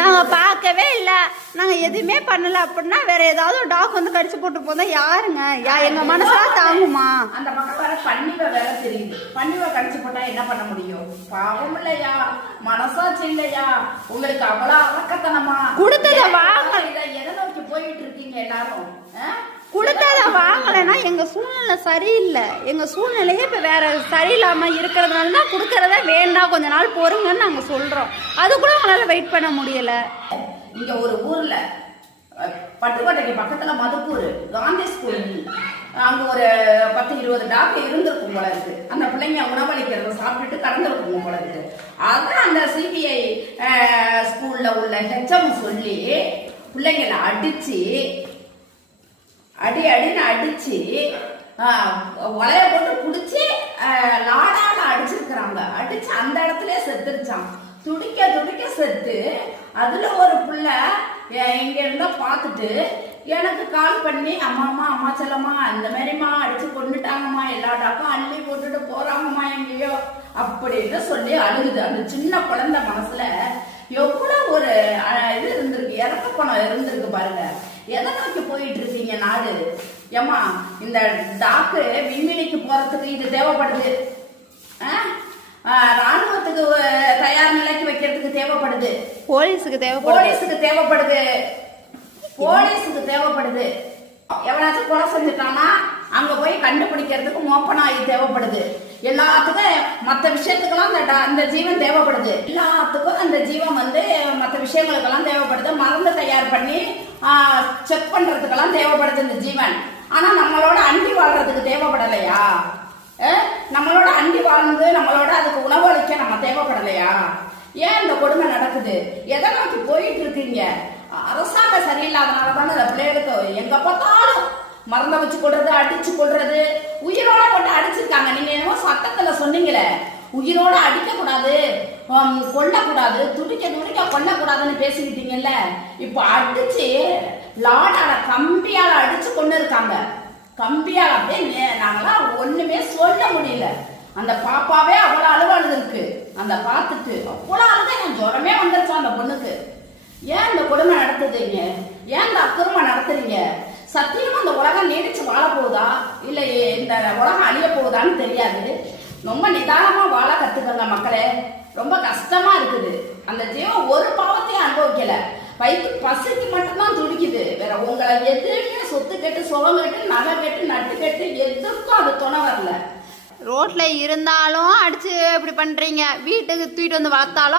நாங்க பார்க்கவே இல்லை, நாங்க எதுவுமே பண்ணல. அப்படின்னா வேற ஏதாவது ஒரு டாக் வந்து கடிச்சு போட்டு போதா யாருங்க? எங்க மனசா தாங்குமா? அந்த பக்கம் வர பன்னிவ வேற தெரியுது. பன்னிவ கடிச்சு போட்டா என்ன பண்ண முடியும்? பாவம் இல்லையா? மனசாச்சு இல்லையா உங்களுக்கு? அவ்வளவு அவக்கத்தனமா கொடுத்தத வாங்க. எதை நோக்கி போயிட்டு இருக்கீங்க எல்லாரும்? கொடுத்தத வாங்கலைன்னா எங்க சூழ்நிலை சரியில்லை. எங்க சூழ்நிலையே இப்ப வேற சரியில்லாம இருக்கிறதுனால தான் கொடுக்கறத வேண்டாம், கொஞ்ச நாள் பொறுங்கன்னு நாங்க சொல்றோம். அது கூட உங்களால வெயிட் பண்ண முடியல. இங்க ஒரு ஊர்ல பட்டுக்கோட்டைக்கு பக்கத்துல மதுப்பூர் காந்தி ஸ்கூல், அங்க ஒரு 10-20 டாக்டர் இருந்திருக்கும் போல இருக்கு. அந்த பிள்ளைங்க உணவளிக்கிறத சாப்பிட்டுட்டு கடந்திருக்கும் போல இருக்கு. அதான் அந்த சிபிஐ ஸ்கூல்ல உள்ள ஹெச்எம் சொல்லி பிள்ளைங்களை அடிச்சு அடின்னு அடிச்சு வளைய போட்டு புடிச்சு லாடால அடிச்சிருக்கிறாங்க. அடிச்சு அந்த இடத்துல செத்துருச்சான். துடிக்க செத்து. அதுல ஒரு பிள்ளை இங்க இருந்தா பாத்துட்டு எனக்கு கால் பண்ணி, அம்மா செல்லம்மா இந்த மாதிரிமா அடிச்சு கொண்டுட்டாங்கம்மா, எல்லா டாக்கும் அள்ளி போட்டுட்டு போறாங்கம்மா எங்கேயோ அப்படின்னு சொல்லி அழுகுது. அந்த சின்ன குழந்தை மனசுல எவ்வளவு ஒரு இது இருந்திருக்கு, இறக்க பணம் இருந்திருக்கு பாருங்க. எதை நோக்கி போயிட்டு இருக்கீங்க நாடு? ஏமா இந்த டாக்கு விண்வெளிக்கு போறதுக்கு இது தேவைப்படுது, ராணுவத்துக்கு தயார் நிலைக்கு வைக்கிறதுக்கு தேவைப்படுது, போலீஸுக்கு தேவைப்படுது. எவனாச்சும் கொலை செஞ்சுட்டானா அங்க போய் கண்டுபிடிக்கிறதுக்கு மோப்பனாயி தேவைப்படுது. எல்லாத்துக்கும் மற்ற விஷயத்துக்கெல்லாம் அந்த ஜீவன் தேவைப்படுது. எல்லாத்துக்கும் அந்த ஜீவன் வந்து மற்ற விஷயங்களுக்கெல்லாம் தேவைப்படுது. மருந்து தயார் பண்ணி செக் பண்றதுக்கெல்லாம் தேவைப்படுது இந்த ஜீவன். ஆனா நம்மளோட அண்டி வாழ்றதுக்கு தேவைப்படலையா? நம்மளோட அண்டி வாழ்ந்து நம்மளோட அதுக்கு உணவு அளிக்க நம்ம தேவைப்படலையா? ஏன் இந்த கொடுமை நடக்குது? எதை நோக்கி போயிட்டு இருக்கீங்க? அரசாங்கம் சரியில்லாதனாலதானே அந்த பிள்ளைகளுக்கு எங்க பார்த்தாலும் மருந்த வச்சு கொள்றது, அடிச்சு கொள்றது, உயிரோட கொண்டு அடிச்சிருக்காங்க. நீங்க என்னமோ சட்டத்துல சொன்னீங்களே, உயிரோட அடிக்க கூடாது, கொல்லக்கூடாது, துடிக்க கொல்லக்கூடாதுன்னு பேசிக்கிட்டீங்கல்ல. இப்ப அடிச்சு லாடால கம்பியால அடிச்சு கொண்டு இருக்காங்க. கம்பியால அப்படியே நாங்களாம் ஒண்ணுமே சொல்ல முடியல. அந்த பாப்பாவே அவ்வளவு அழுவாளு இருக்கு. அந்த பார்த்துட்டு அவ்வளவு அழுத ஜுரமே வந்துருச்சு அந்த பொண்ணுக்கு. ஏன் இந்த கொடுமை நடத்துறீங்க? ஏன் இந்த அக்கிரமம் நடத்துறீங்க? சத்தியமா அந்த உலகம் நீடிச்சு வாழ போகுதா இல்ல இந்த உலகம் அழிய போகுதான்னு தெரியாது. ரொம்ப நிதானமா வாழ கத்துக்கங்க மக்களே. ரொம்ப கஷ்டமா இருக்குது. அந்த ஜீவன் ஒரு பாவத்தையும் அனுபவிக்கல. வயிற்று பசிக்கு மட்டும்தான் துடிக்குது. வேற உங்களை எதுவுமே சொத்து கெட்டு சுகம் கெட்டு நகை கெட்டு நட்டு கெட்டு எதுக்கும் அது துணை வரல. ரோட்ல இருந்தாலும் அடிச்சு இப்படி பண்றீங்க, வீட்டுக்கு தூக்கிட்டு வந்து வளர்த்தாலும்